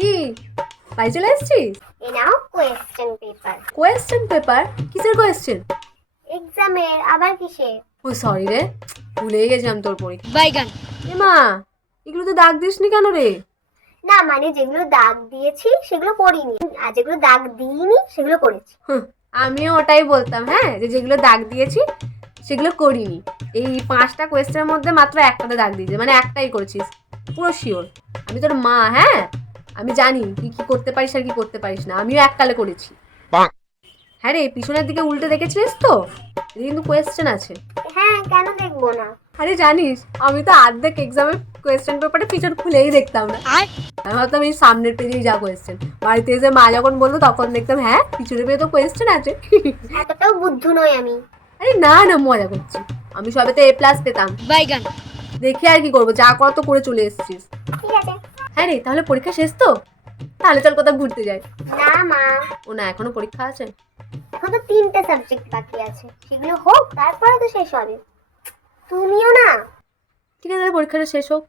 কি বাড়ি চলে এসেছিস? এ নাও কোয়েশ্চেন পেপার। Question paper? কিসের কোয়েশ্চেন? এক্সামের। আবার কিসের? ও সরি রে, ভুলেই গেছিলাম তোর পরীক্ষা। বাইগান। এ মা, এগুলো তো দাগ দিসনি কেন রে? না মানে যেগুলো দাগ দিয়েছি সেগুলো করিনি, আর যেগুলো দাগ দিইনি সেগুলো করেছি। আমিও ওটাই বলতাম, হ্যাঁ, যে যেগুলো দাগ দিয়েছি সেগুলো করিনি। এই 5টা কোয়েশ্চেনের মধ্যে মাত্র একটাতে দাগ দিয়েছে, মানে একটাই করেছিস, পুরো শিওর। আমি তোর মা, হ্যাঁ, আমি জানি তুই কি করতে পারিস আর কি করতে পারিস না। আমিও এককালে করেছি। হ্যাঁ রে, পিছনের দিকে উল্টে দেখেছিলিস তো? এটা কিন্তু কোয়েশ্চেন আছে। হ্যাঁ, কেন দেখবো না? আরে জানিস, আমি তো অর্ধেক এক্সামের কোয়েশ্চেন পেপারে পিছন খুলেই দেখতাম না। আমি ভাবতাম এই সামনের পেজেই যা কোয়েশ্চেন। বাড়িতে এসে মা যখন বলতো তখন দেখতাম হ্যাঁ পিছনের পেজে তো কোয়েশ্চেন আছে। এতটাও বুদ্ধু নই আমি। আরে না না, মজা করছি। আমি সবেতে A+ পেতাম। বাইগান। দেখি আর কি করবো, যা করা তো করে চলে এসেছিস। ঠিক আছে। হ্যাঁ রে, তাহলে পরীক্ষা শেষ তো? তাহলে চল কোথাও ঘুরতে যাই। না মা, ও না, এখনো পরীক্ষা আছে। এখন তো 3টে সাবজেক্ট বাকি আছে, সেগুলো হোক তারপরে তো শেষ হবে। তুমিও না। ঠিক আছে, তাহলে পরীক্ষাটা শেষ হোক।